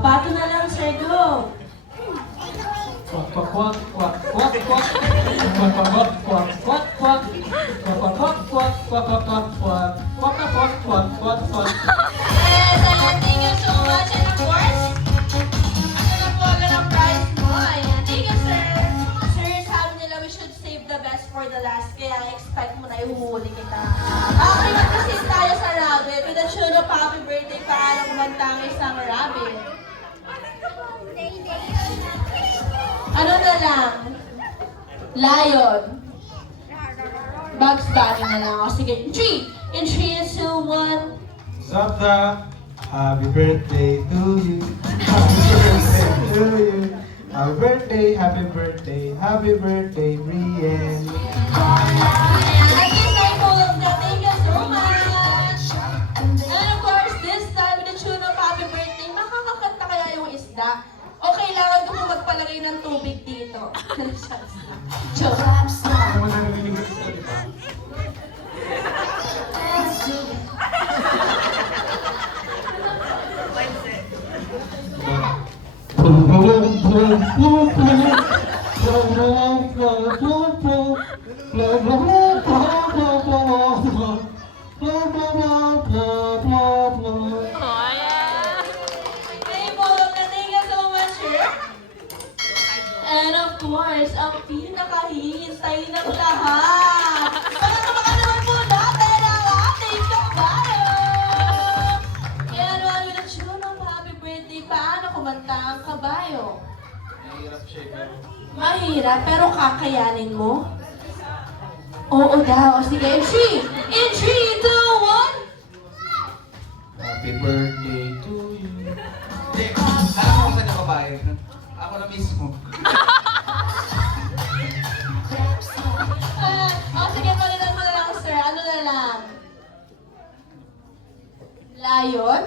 Pato na lang, sir, go. Quack, quack, quack, quack, quack, quack. Quack, quack, quack, quack, quack, quack. Quack, quack, quack, quack, quack, quack, quack. Quack, quack, quack, quack, quack. Yes, ayan, thank you so much. And of course, ano na po agad ang prize mo? Ayan, thank you, sir. Sir, sabi nila we should save the best for the last. Kaya expect mo na ihuhuli kita. Okay, mag-proceed tayo sa rabbit. With the tune of happy birthday, paano kumanta ang isang rabbit? Ano na lang? Lion. Bugs Bunny na lang. O sige, in 3, 2, 1. Zapta, happy birthday to you. Happy birthday to you. Happy birthday, happy birthday, happy birthday, Brienne. At least I full of that. Thank you so much. And of course, this time with the tune of happy birthday, makakakanta kaya yung isda? O kailangan ko po magpalagay ng tubig dito? Joke. Ano mo narinig ko sa diba? Oh, ayan. Hey, full of that. Thank you so much, sir. And of course, ang pinakahihintay ng lahat. Palakpakan naman po natin ang ating kabayo. Yan, one with the tune of happy birthday. Paano kumanta ang kabayo? Mahirap, pero kakayanin mo? Oo daw. Sige, in 3, 2, 1. Happy birthday to you. Hindi, alam mo saan ako bahay? Ako na mismo. Sige, palitan mo na lang, sir. Ano na lang? Lion?